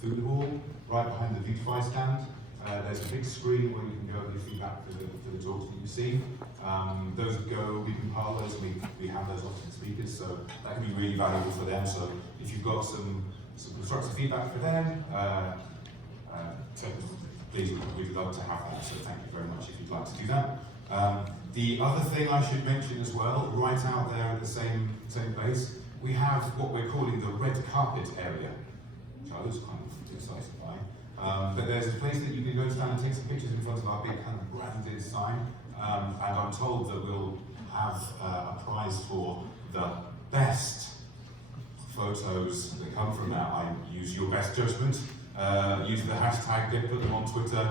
food hall, right behind the Vuetify stand. There's a big screen where you can go and give feedback for the talks that you see. Those go, we compile those, we have those often speakers, so that can be really valuable for them. So if you've got some constructive feedback for them, please, we'd love to have that, so thank you very much if you'd like to do that. The other thing I should mention as well, right out there at the same place, we have what we're calling the red carpet area, which I was kind of excited by. But there's a place that you can go stand and take some pictures in front of our big kind of branded sign, and I'm told that we'll have a prize for the best photos that come from that. I use your best judgment. Use the hashtag, put them on Twitter,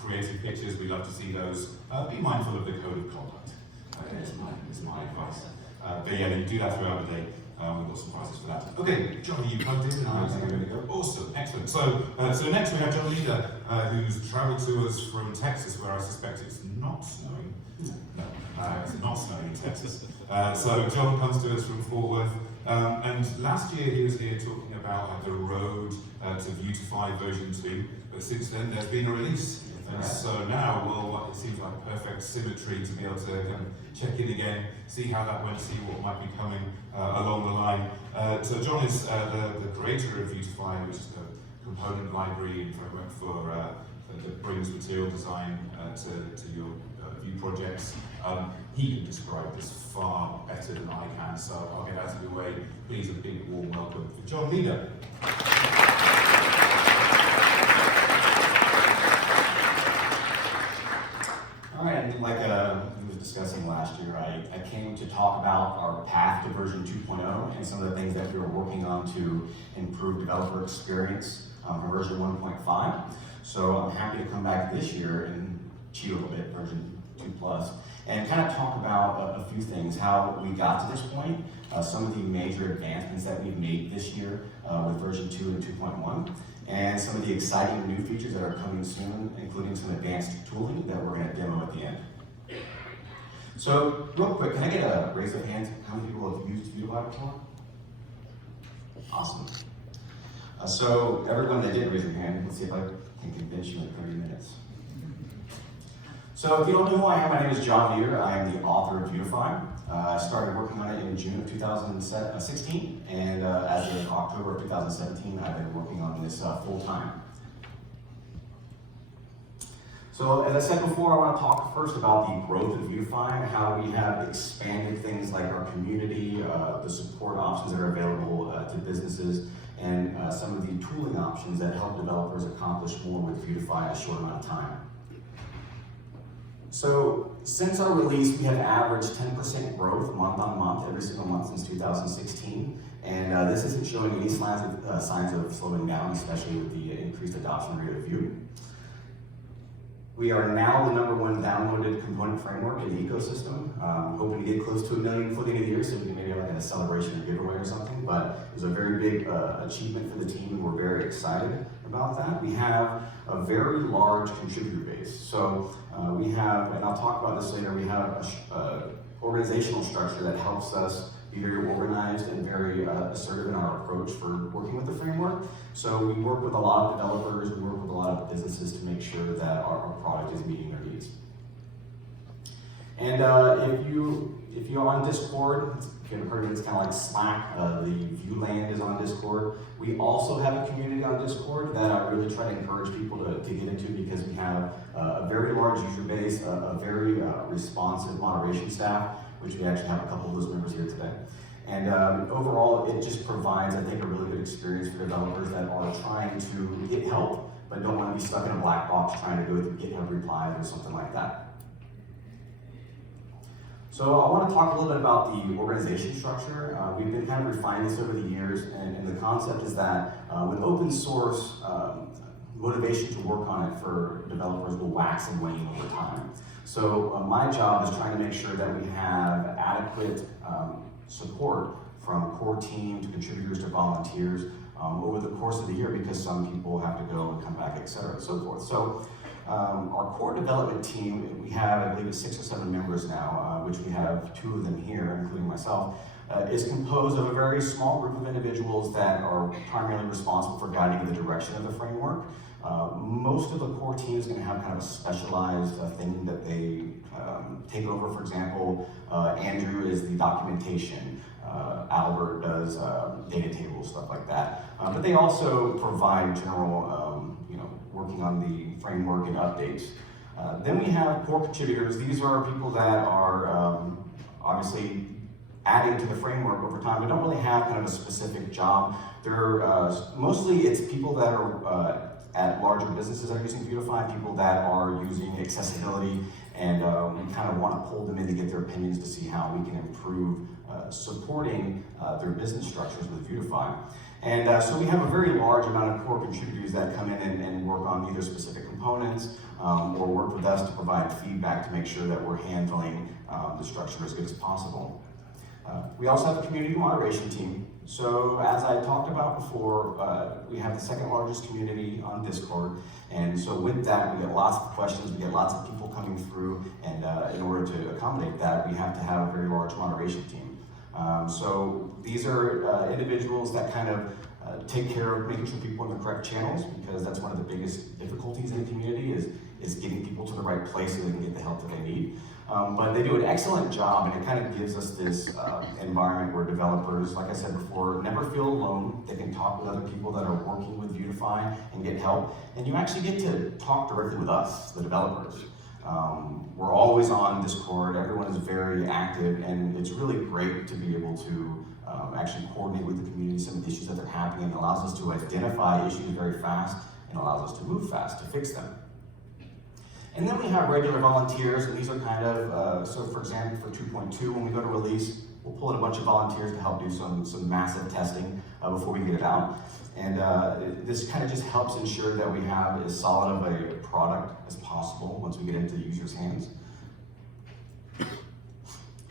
creative pictures, we love to see those. Be mindful of the code of conduct, is my advice. But yeah, you do that throughout the day. We've got some prizes for that. Okay, John, you plugged in and I'm going to go. Awesome, excellent. So next we have John Leider, who's travelled to us from Texas, where I suspect it's not snowing. No, it's not snowing in Texas. So John comes to us from Fort Worth. And last year he was here talking about the road to Vuetify version 2, but since then there's been a release. And so now, well, it seems like perfect symmetry to be able to check in again, see how that went, see what might be coming along the line. So John is the creator of Vuetify, which is the component library and framework that brings material design to your Vue projects. He can describe this far better than I can, so I'll get out of the way. Please, a big warm welcome for John Leider. All right, I think like we was discussing last year, I came to talk about our path to version 2.0 and some of the things that we were working on to improve developer experience for version 1.5. So I'm happy to come back this year and cheat a little bit, version 2+, and kind of talk about a few things, how we got to this point, some of the major advancements that we've made this year with version 2 and 2.1, and some of the exciting new features that are coming soon, including some advanced tooling that we're going to demo at the end. So, real quick, can I get a raise of hands? How many people have used Vuetify before? Awesome. So, everyone that did raise your hand, let's see if I can convince you in 30 minutes. So if you don't know who I am, my name is John Leider. I am the author of Vuetify. I started working on it in June of 2016, and as of October of 2017, I've been working on this full time. So as I said before, I want to talk first about the growth of Vuetify and how we have expanded things like our community, the support options that are available to businesses, and some of the tooling options that help developers accomplish more with Vuetify in a short amount of time. So since our release, we have averaged 10% growth month on month, every single month since 2016. And this isn't showing any signs of slowing down, especially with the increased adoption rate of Vue. We are now the #1 downloaded component framework in the ecosystem. Hoping to get close to 1 million before the end of the year, so we can maybe have like a celebration or giveaway or something. But it was a very big achievement for the team, and we're very excited about that. We have a very large contributor base. So we have, and I'll talk about this later, we have an organizational structure that helps us be very organized and very assertive in our approach for working with the framework. So we work with a lot of developers, we work with a lot of businesses to make sure that our product is meeting their needs. And if you're on Discord, if you haven't heard of it, it's kind of like Slack. The VueLand is on Discord. We also have a community on Discord that I really try to encourage people to get into, because we have a very large user base, a very responsive moderation staff, which we actually have a couple of those members here today. And overall, it just provides, I think, a really good experience for developers that are trying to get help, but don't want to be stuck in a black box trying to go to GitHub replies or something like that. So I want to talk a little bit about the organization structure. We've been kind of refining this over the years, and the concept is that with open source, motivation to work on it for developers will wax and wane over time. So my job is trying to make sure that we have adequate support from core team to contributors to volunteers over the course of the year, because some people have to go and come back, et cetera, and so forth. So our core development team, we have, I believe, 6 or 7 members now, which we have 2 of them here, including myself. is composed of a very small group of individuals that are primarily responsible for guiding the direction of the framework. Most of the core team is going to have kind of a specialized thing that they take over. For example, Andrew is the documentation. Albert does data tables, stuff like that. But they also provide general, working on the framework and updates. Then we have core contributors. These are people that are obviously adding to the framework over time, but don't really have kind of a specific job. They're mostly it's people that are at larger businesses that are using Vuetify, people that are using accessibility, and we kind of want to pull them in to get their opinions to see how we can improve supporting their business structures with Vuetify. And so we have a very large amount of core contributors that come in and work on either specific components or work with us to provide feedback to make sure that we're handling the structure as good as possible. We also have a community moderation team. So as I talked about before, we have the second largest community on Discord. And so with that, we get lots of questions, we get lots of people coming through, and in order to accommodate that, we have to have a very large moderation team. So these are individuals that kind of take care of making sure people are in the correct channels, because that's one of the biggest difficulties in the community is getting people to the right place so they can get the help that they need. But they do an excellent job, and it kind of gives us this environment where developers, like I said before, never feel alone. They can talk with other people that are working with Vuetify and get help. And you actually get to talk directly with us, the developers. We're always on Discord, everyone is very active, and it's really great to be able to actually coordinate with the community some of the issues that are happening, and allows us to identify issues very fast and allows us to move fast to fix them. And then we have regular volunteers, and these are kind of, so for example, for 2.2, when we go to release, we'll pull in a bunch of volunteers to help do some massive testing before we get it out. And this kind of just helps ensure that we have as solid of a product as possible once we get into the user's hands.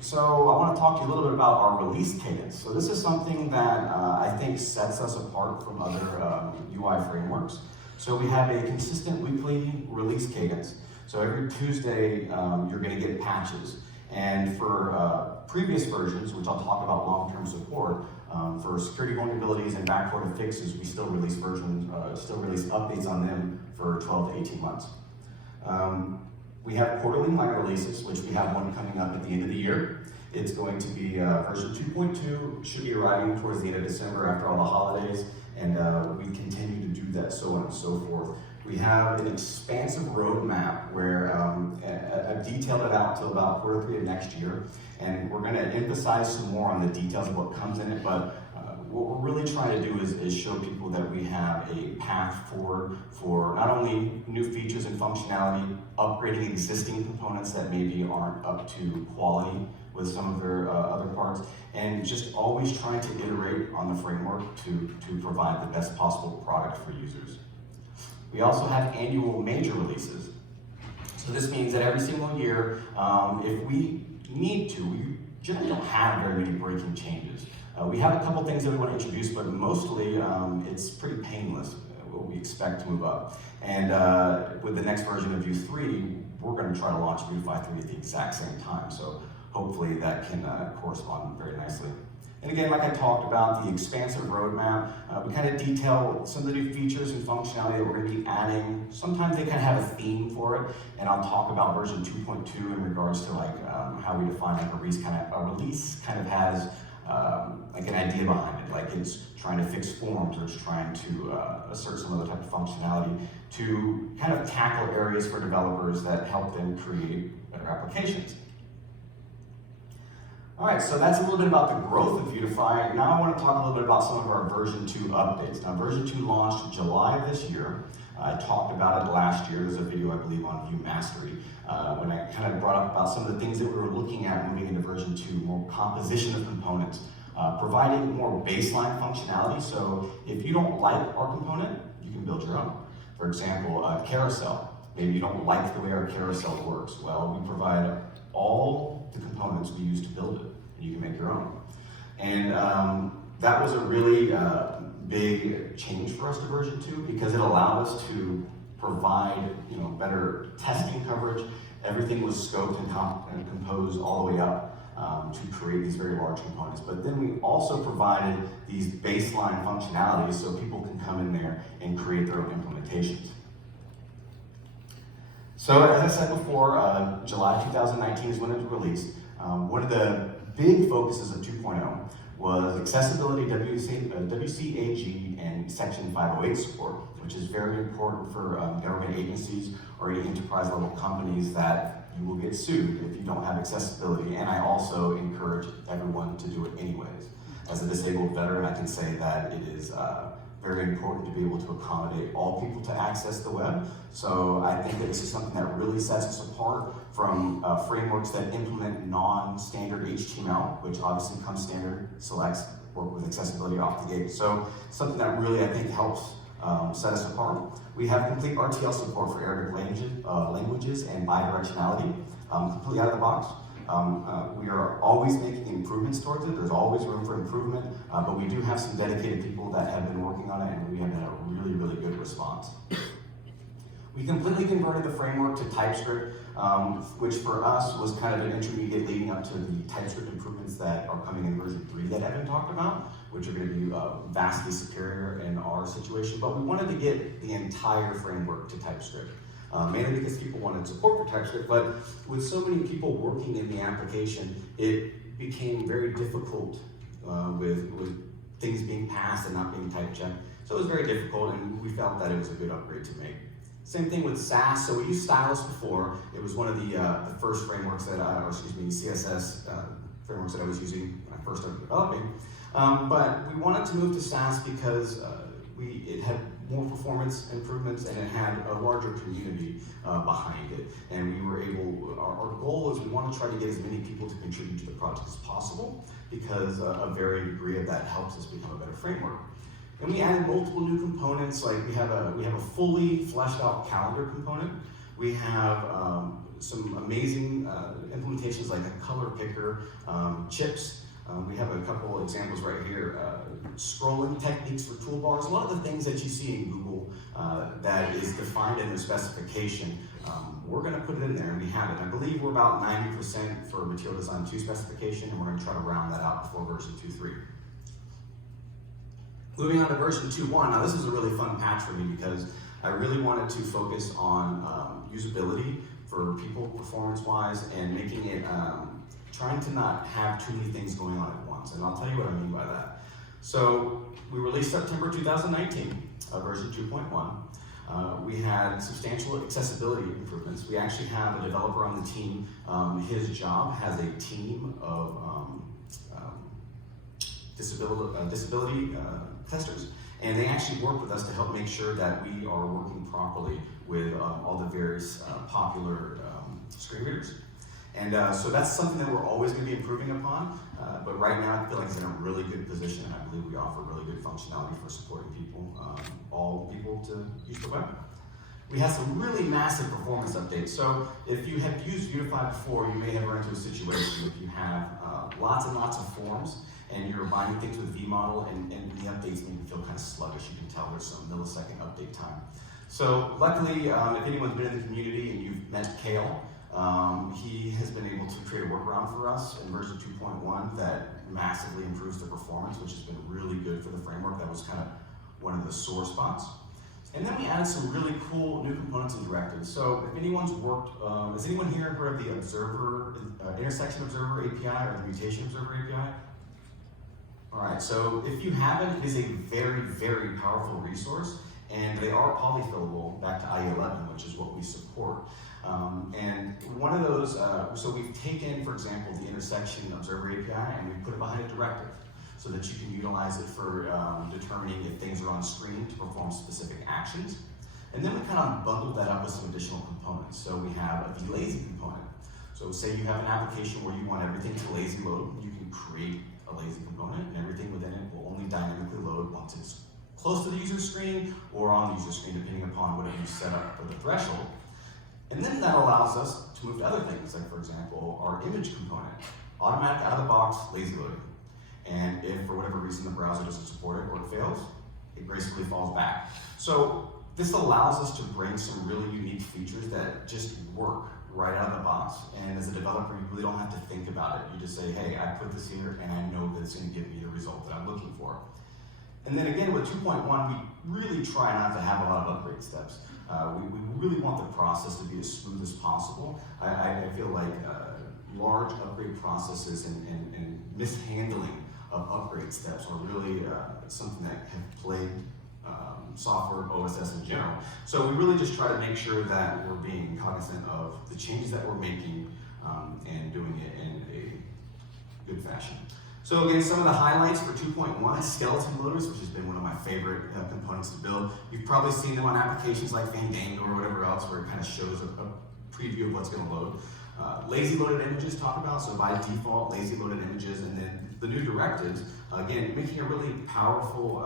So I want to talk to you a little bit about our release cadence. So this is something that I think sets us apart from other UI frameworks. So we have a consistent weekly release cadence. So every Tuesday, you're going to get patches. And for previous versions, which I'll talk about long-term support, for security vulnerabilities and backported fixes, we still release updates on them for 12 to 18 months. We have quarterly minor releases, which we have one coming up at the end of the year. It's going to be version 2.2, should be arriving towards the end of December after all the holidays, and we continue to do that, so on and so forth. We have an expansive roadmap where I've detailed it out till about Q3 of next year, and we're going to emphasize some more on the details of what comes in it, but what we're really trying to do is show people that we have a path forward for not only new features and functionality, upgrading existing components that maybe aren't up to quality with some of their other parts, and just always trying to iterate on the framework to provide the best possible product for users. We also have annual major releases. So this means that every single year, if we need to, we generally don't have very many breaking changes. We have a couple things that we want to introduce, but mostly it's pretty painless, what we expect to move up. And with the next version of Vue 3, we're going to try to launch Vuetify 3 at the exact same time. So hopefully that can correspond very nicely. And again, like I talked about, the expansive roadmap, we kind of detail some of the new features and functionality that we're going to be adding. Sometimes they kind of have a theme for it, and I'll talk about version 2.2 in regards to like how we define like a release kind of has like an idea behind it, like it's trying to fix forms or it's trying to assert some other type of functionality to kind of tackle areas for developers that help them create better applications. All right, so that's a little bit about the growth of Vuetify. Now I want to talk a little bit about some of our version 2 updates. Now version 2 launched in July of this year. I talked about it last year. There's a video, I believe, on Vue Mastery when I kind of brought up about some of the things that we were looking at moving into version 2, more composition of components, providing more baseline functionality. So if you don't like our component, you can build your own. For example, a carousel. Maybe you don't like the way our carousel works. Well, we provide all the components we use to build it, and you can make your own. And that was a really big change for us to version 2 because it allowed us to provide better testing coverage. Everything was scoped and composed all the way up. to create these very large components. But then we also provided these baseline functionalities so people can come in there and create their own implementations. So as I said before, July 2019 is when it was released. One of the big focuses of 2.0 was accessibility, WCAG, and Section 508 support, which is very important for government agencies or any enterprise level companies that you will get sued if you don't have accessibility. And I also encourage everyone to do it anyways. As a disabled veteran, I can say that it is very important to be able to accommodate all people to access the web. So I think that this is something that really sets us apart from frameworks that implement non-standard HTML, which obviously comes standard, selects, work with accessibility off the gate. So something that really I think helps set us apart. We have complete RTL support for Arabic languages and bidirectionality, completely out of the box. We are always making improvements towards it. There's always room for improvement, but we do have some dedicated people that have been working on it, and we have had a really, really good response. We completely converted the framework to TypeScript, which for us was kind of an intermediate leading up to the TypeScript improvements that are coming in version 3 that Evan talked about, which are going to be vastly superior in our situation. But we wanted to get the entire framework to TypeScript. Mainly because people wanted support for TypeScript, but with so many people working in the application, it became very difficult with things being passed and not being type checked. So it was very difficult, and we felt that it was a good upgrade to make. Same thing with Sass. So we used Stylus before. It was one of the first frameworks that CSS frameworks that I was using when I first started developing. But we wanted to move to Sass because it had more performance improvements and it had a larger community behind it. And we were able, our goal is we want to try to get as many people to contribute to the project as possible because a varying degree of that helps us become a better framework. And we added multiple new components, like we have a fully fleshed out calendar component. We have some amazing implementations like a color picker, chips. We have a couple examples right here. Scrolling techniques for toolbars. A lot of the things that you see in Google that is defined in their specification, we're going to put it in there, and we have it. I believe we're about 90% for Material Design 2 specification, and we're going to try to round that out before version 2.3. Moving on to version 2.1. Now this is a really fun patch for me because I really wanted to focus on usability for people performance-wise and making it trying to not have too many things going on at once, and I'll tell you what I mean by that. So we released September 2019, version 2.1. We had substantial accessibility improvements. We actually have a developer on the team. His job has a team of disability testers, and they actually work with us to help make sure that we are working properly with all the various popular screen readers. And so that's something that we're always going to be improving upon, but right now I feel like it's in a really good position, and I believe we offer really good functionality for supporting people, all people to use the web. We have some really massive performance updates. So if you have used Vuetify before, you may have run into a situation if you have lots and lots of forms, and you're binding things with vModel, and the updates make you feel kind of sluggish. You can tell there's some millisecond update time. So luckily, if anyone's been in the community and you've met Kale, he has been able to create a workaround for us in version 2.1 that massively improves the performance, which has been really good for the framework. That was kind of one of the sore spots. And then we added some really cool new components and directives. So if anyone's worked, has anyone here heard of the Observer, Intersection Observer API or the Mutation Observer API? All right, so if you haven't, it is a very, very powerful resource, and they are polyfillable back to IE11, which is what we support. And one of those, so we've taken, for example, the Intersection Observer API, and we put it behind a directive so that you can utilize it for determining if things are on screen to perform specific actions. And then we kind of bundled that up with some additional components. So we have a VLazy component. So say you have an application where you want everything to lazy load, you can create a lazy component, and everything within it will only dynamically load once it's close to the user screen or on the user screen, depending upon whatever you set up for the threshold. And then that allows us to move to other things, like for example, our image component, automatic out of the box, lazy loading. And if for whatever reason the browser doesn't support it or it fails, it gracefully falls back. So this allows us to bring some really unique features that just work right out of the box. And as a developer, you really don't have to think about it. You just say, hey, I put this here and I know that it's going to give me the result that I'm looking for. And then again, with 2.1, we really try not to have a lot of upgrade steps. We really want the process to be as smooth as possible. I feel like large upgrade processes and mishandling of upgrade steps are really something that have plagued software OSS in general. So we really just try to make sure that we're being cognizant of the changes that we're making and doing it in a good fashion. So again, some of the highlights for 2.1 is skeleton loaders, which has been one of my favorite components to build. You've probably seen them on applications like Fandango or whatever else, where it kind of shows a preview of what's going to load. Lazy loaded images talk about, so by default, lazy loaded images, and then the new directives, again, making it really powerful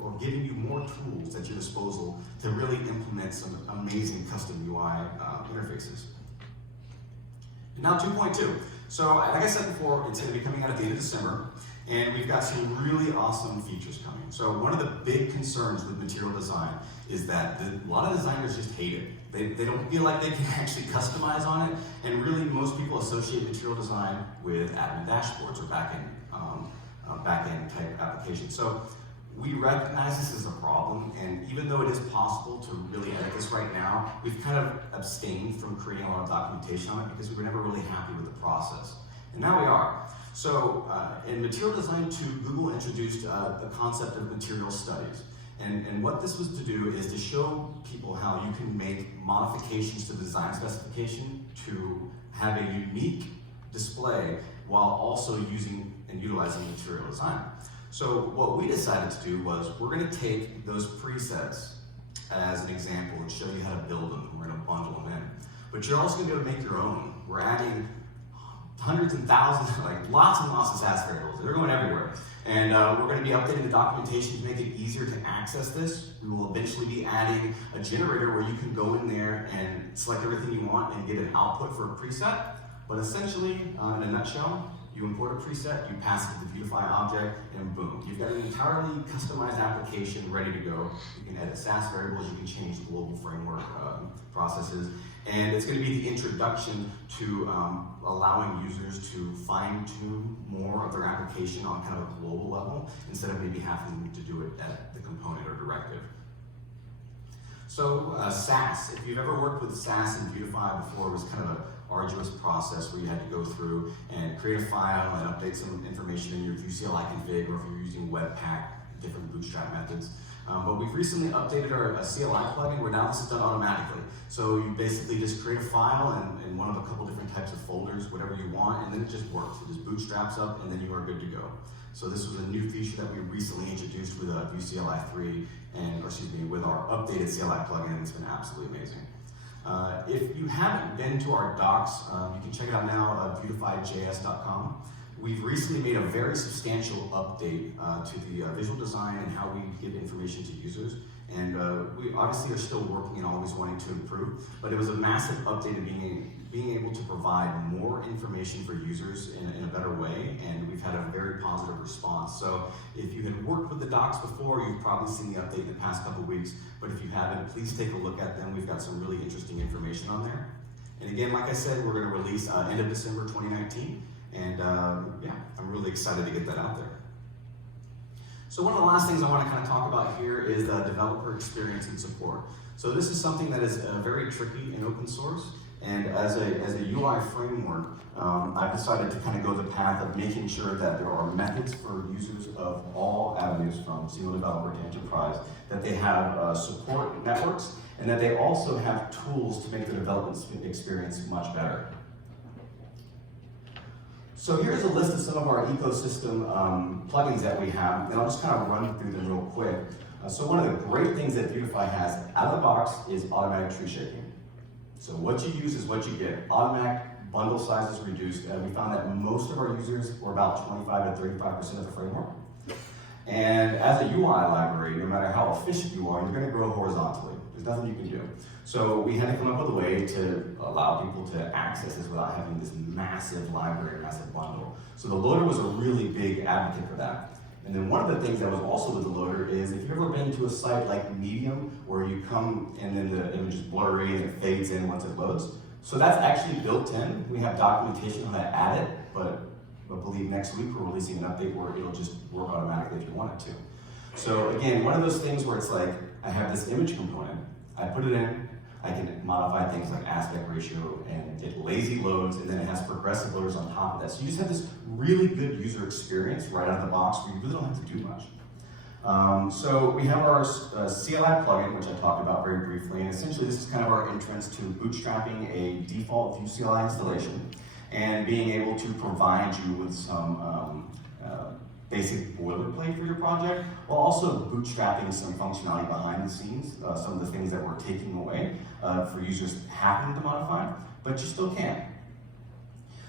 or giving you more tools at your disposal to really implement some amazing custom UI interfaces. And now 2.2. So like I said before, it's going to be coming out at the end of December, and we've got some really awesome features coming. So one of the big concerns with material design is that a lot of designers just hate it. They don't feel like they can actually customize on it, and really most people associate material design with admin dashboards or back-end type applications. So we recognize this as a problem, and even though it is possible to really edit this right now, we've kind of abstained from creating a lot of documentation on it because we were never really happy with the process. And now we are. So in Material Design 2, Google introduced the concept of material studies. And what this was to do is to show people how you can make modifications to the design specification to have a unique display while also using and utilizing material design. So what we decided to do was we're going to take those presets as an example and show you how to build them. We're going to bundle them in. But you're also going to be able to make your own. We're adding hundreds and thousands, like lots and lots of SAS variables. They're going everywhere. And we're going to be updating the documentation to make it easier to access this. We will eventually be adding a generator where you can go in there and select everything you want and get an output for a preset. But essentially, in a nutshell, you import a preset, you pass it to the Vuetify object, and boom. You've got an entirely customized application ready to go. You can edit SAS variables, you can change global framework processes, and it's going to be the introduction to allowing users to fine-tune more of their application on kind of a global level, instead of maybe having to do it at the component or directive. So SAS, if you've ever worked with SAS and Vuetify before, it was kind of an arduous process where you had to go through and create a file and update some information in your VueCLI config, or if you're using Webpack, different bootstrap methods. But we've recently updated our CLI plugin where now this is done automatically. So you basically just create a file in one of a couple different types of folders, whatever you want, and then it just works. It just bootstraps up and then you are good to go. So this was a new feature that we recently introduced with VueCLI 3, with our updated CLI plugin, and it's been absolutely amazing. If you haven't been to our docs, you can check it out now at VuetifyJS.com. We've recently made a very substantial update to the visual design and how we give information to users. And we obviously are still working and always wanting to improve, but it was a massive update of being able to provide more information for users in a better way, and we've had a very positive response. So if you had worked with the docs before, you've probably seen the update in the past couple of weeks, but if you haven't, please take a look at them. We've got some really interesting information on there. And again, like I said, we're going to release end of December 2019, and yeah, I'm really excited to get that out there. So one of the last things I want to kind of talk about here is the developer experience and support. So this is something that is very tricky in open source, and as a UI framework, I've decided to kind of go the path of making sure that there are methods for users of all avenues, from single developer to enterprise, that they have support networks, and that they also have tools to make the development experience much better. So here's a list of some of our ecosystem plugins that we have, and I'll just kind of run through them real quick. So one of the great things that Vuetify has out of the box is automatic tree shaking. So what you use is what you get. Automatic bundle sizes reduced. We found that most of our users were about 25 to 35% of the framework. And as a UI library, no matter how efficient you are, you're going to grow horizontally. There's nothing you can do. So we had to come up with a way to allow people to access this without having this massive library, massive bundle. So the loader was a really big advocate for that. And then one of the things that was also with the loader is, if you've ever been to a site like Medium, where you come and then the image is blurry and it fades in once it loads. So that's actually built in. We have documentation on how to add it, but I believe next week we're releasing an update where it'll just work automatically if you want it to. So again, one of those things where it's like, I have this image component, I put it in, I can modify things like aspect ratio and get lazy loads, and then it has progressive loaders on top of that. So you just have this really good user experience right out of the box where you really don't have to do much. So we have our CLI plugin, which I talked about very briefly, and essentially this is kind of our entrance to bootstrapping a default VueCLI installation and being able to provide you with some basic boilerplate for your project, while also bootstrapping some functionality behind the scenes, some of the things that we're taking away for users having to modify, but you still can.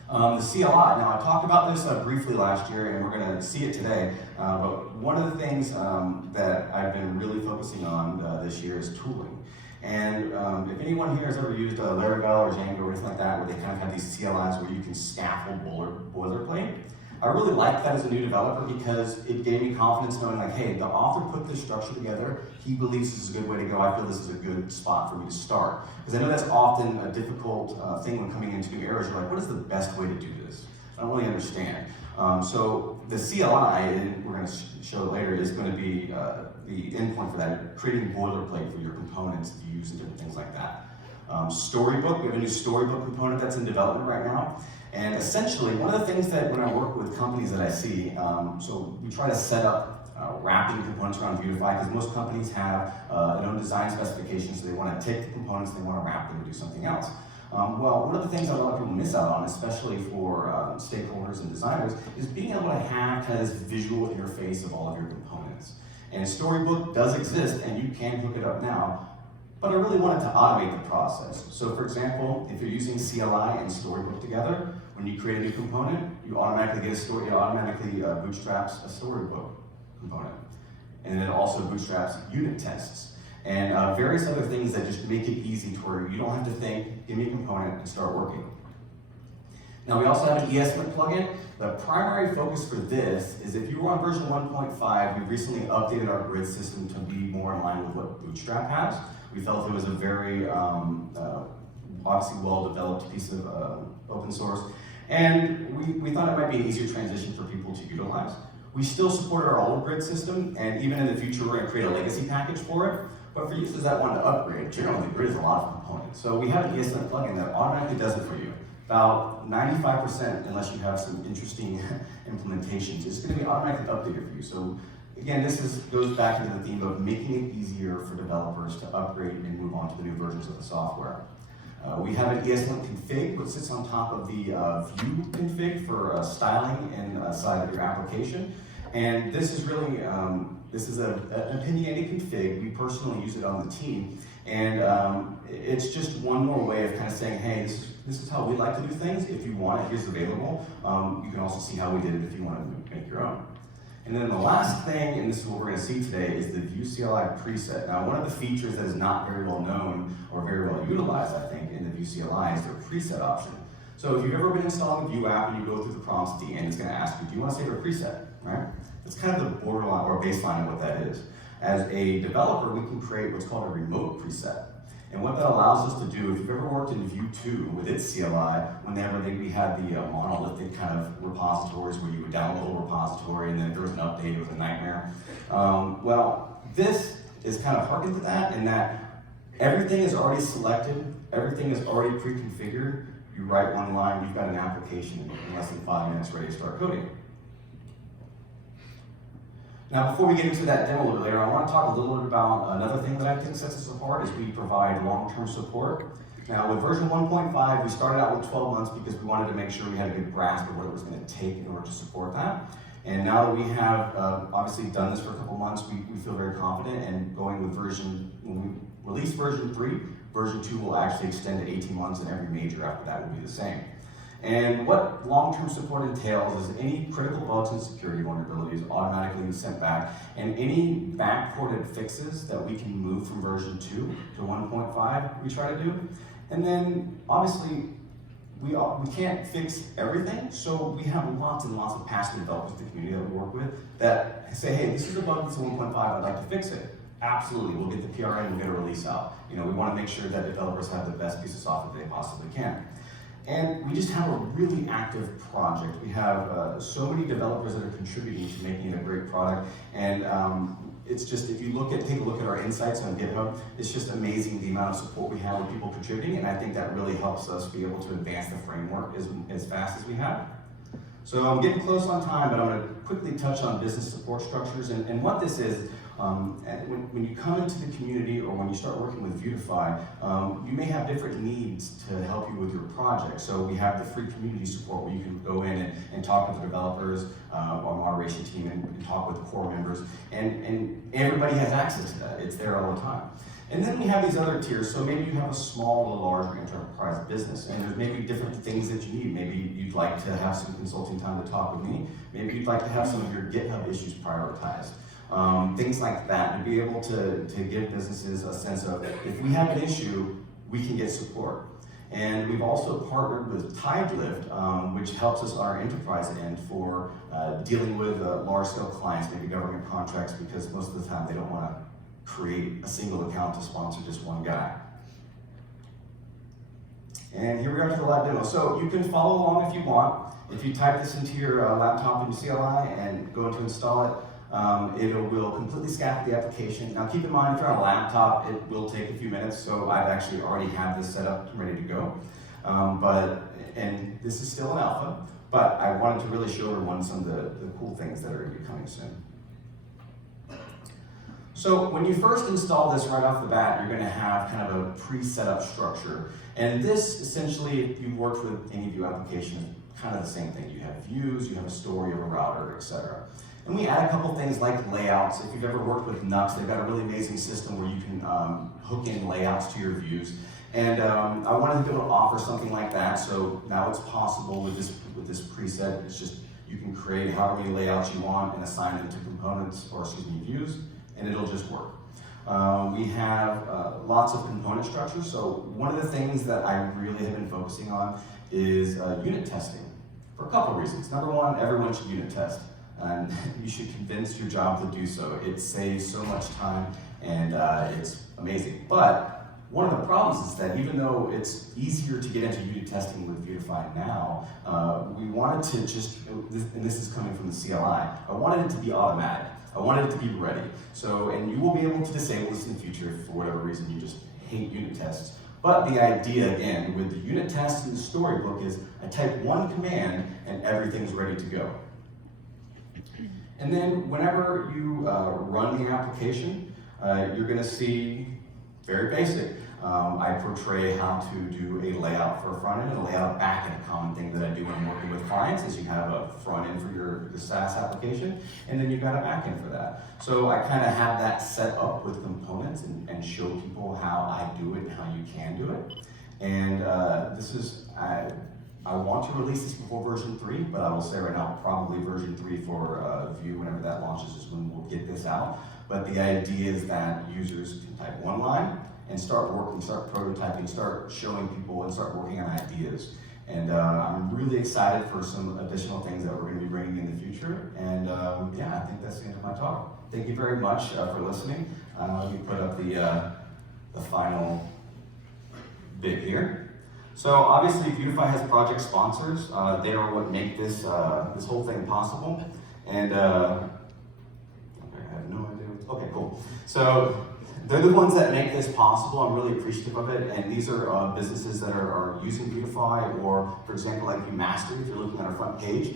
The CLI, now I talked about this briefly last year and we're going to see it today, but one of the things that I've been really focusing on this year is tooling. And if anyone here has ever used Laravel or Django or anything like that, where they kind of have these CLIs where you can scaffold boilerplate, I really liked that as a new developer because it gave me confidence knowing like, hey, the author put this structure together, he believes this is a good way to go, I feel this is a good spot for me to start. Because I know that's often a difficult thing when coming into new areas, you're like, what is the best way to do this? I don't really understand. So the CLI, and we're going to show later, is going to be the endpoint for that, creating boilerplate for your components, views, and different things like that. Storybook, we have a new Storybook component that's in development right now. And essentially, one of the things that when I work with companies that I see, so we try to set up wrapping components around Vuetify, because most companies have their own design specifications, so they want to take the components, they want to wrap them and do something else. Well, one of the things that a lot of people miss out on, especially for stakeholders and designers, is being able to have kind of this visual interface of all of your components. And Storybook does exist, and you can hook it up now, but I really wanted to automate the process. So for example, if you're using CLI and Storybook together, when you create a new component, you automatically get a story, it automatically bootstraps a Storybook component. And then it also bootstraps unit tests. And various other things that just make it easy to where you don't have to think, give me a component and start working. Now we also have an ESLint plugin. The primary focus for this is if you were on version 1.5, we recently updated our grid system to be more in line with what Bootstrap has. We felt it was a very obviously well-developed piece of open source, and we thought it might be an easier transition for people to utilize. We still support our old grid system, and even in the future we're going to create a legacy package for it, but for users that want to upgrade, generally the grid is a lot of components. So we have an ESLint plugin that automatically does it for you. About 95%, unless you have some interesting implementations, it's going to be automatically updated for you. So again, this goes back into the theme of making it easier for developers to upgrade and move on to the new versions of the software. We have an ESLint config, which sits on top of the Vue config for styling inside of your application. And this is really, this is an opinionated config. We personally use it on the team. And it's just one more way of kind of saying, hey, this is how we like to do things. If you want it, here's available. You can also see how we did it if you want to make your own. And then the last thing, and this is what we're going to see today, is the VueCLI preset. Now, one of the features that is not very well known or very well utilized, I think, in the VueCLI is their preset option. So if you've ever been installing a Vue app and you go through the prompts at the end, it's going to ask you, do you want to save a preset, right? That's kind of the borderline or baseline of what that is. As a developer, we can create what's called a remote preset. And what that allows us to do, if you've ever worked in Vue 2 with its CLI, whenever we had the monolithic kind of repositories where you would download a whole repository and then if there was an update, it was a nightmare. Well, this is kind of harkened to that in that everything is already selected, everything is already pre-configured. You write one line, you've got an application in less than 5 minutes ready to start coding. Now, before we get into that demo a little later, I want to talk a little bit about another thing that I think sets us apart is we provide long-term support. Now, with version 1.5, we started out with 12 months because we wanted to make sure we had a good grasp of what it was going to take in order to support that. And now that we have obviously done this for a couple months, we feel very confident, and going with when we release version 3, version 2 will actually extend to 18 months, and every major after that will be the same. And what long-term support entails is any critical bugs and security vulnerabilities automatically sent back, and any backported fixes that we can move from version 2 to 1.5 we try to do. And then obviously we can't fix everything, so we have lots and lots of passive developers in the community that we work with that say, hey, this is a bug that's in 1.5, I'd like to fix it. Absolutely, we'll get the PR in, we'll get a release out. We want to make sure that developers have the best piece of software they possibly can. And we just have a really active project. We have so many developers that are contributing to making it a great product. And it's just, if you take a look at our insights on GitHub, it's just amazing the amount of support we have with people contributing. And I think that really helps us be able to advance the framework as fast as we have. So I'm getting close on time, but I'm going to quickly touch on business support structures. And what this is, when you come into the community or when you start working with Vuetify, you may have different needs to help you with your project. So we have the free community support where you can go in and talk with the developers, our moderation team, and talk with core members. And everybody has access to that. It's there all the time. And then we have these other tiers. So maybe you have a small or large enterprise business, and there's maybe different things that you need. Maybe you'd like to have some consulting time to talk with me. Maybe you'd like to have some of your GitHub issues prioritized. Things like that, to be able to give businesses a sense of, if we have an issue, we can get support. And we've also partnered with TideLift, which helps us on our enterprise end for dealing with large-scale clients, maybe government contracts, because most of the time they don't want to create a single account to sponsor just one guy. And here we are to the live demo. So you can follow along if you want. If you type this into your laptop in CLI and go to install it, it will completely scan the application. Now keep in mind, if you're on a laptop, it will take a few minutes, so I've actually already had this set up and ready to go. And this is still an alpha, but I wanted to really show everyone some of the cool things that are going to be coming soon. So when you first install this right off the bat, you're going to have kind of a pre-set up structure. And this, essentially, if you've worked with any Vue application, kind of the same thing. You have views, you have a story, you have a router, etc. And we add a couple things like layouts. If you've ever worked with Nux, they've got a really amazing system where you can hook in layouts to your views. And I wanted to be able to offer something like that. So now it's possible with this preset. It's just, you can create however many layouts you want and assign them to components, or views, and it'll just work. We have lots of component structures. So one of the things that I really have been focusing on is unit testing for a couple of reasons. Number one, everyone should unit test. And you should convince your job to do so. It saves so much time, and it's amazing. But one of the problems is that even though it's easier to get into unit testing with Vuetify now, we wanted to just, and this is coming from the CLI, I wanted it to be automatic. I wanted it to be ready. So, and you will be able to disable this in the future if for whatever reason you just hate unit tests. But the idea, again, with the unit test in the storybook is I type one command and everything's ready to go. And then whenever you run the application, you're going to see very basic. I portray how to do a layout for a front end and a layout back end. A common thing that I do when I'm working with clients is you have a front end for your SaaS application, and then you've got a back end for that. So I kind of have that set up with components and show people how I do it and how you can do it. And this is, I want to release this before version 3, but I will say right now, probably version 3 for Vue, whenever that launches is when we'll get this out. But the idea is that users can type one line and start working, start prototyping, start showing people, and start working on ideas. And I'm really excited for some additional things that we're going to be bringing in the future. And yeah, I think that's the end of my talk. Thank you very much for listening. Let me put up the final bit here. So obviously Vuetify has project sponsors. They are what make this this whole thing possible. And okay, I have no idea. Okay, cool. So they're the ones that make this possible. I'm really appreciative of it. And these are businesses that are using Vuetify, or for example, like VueMaster, if you're looking at our front page,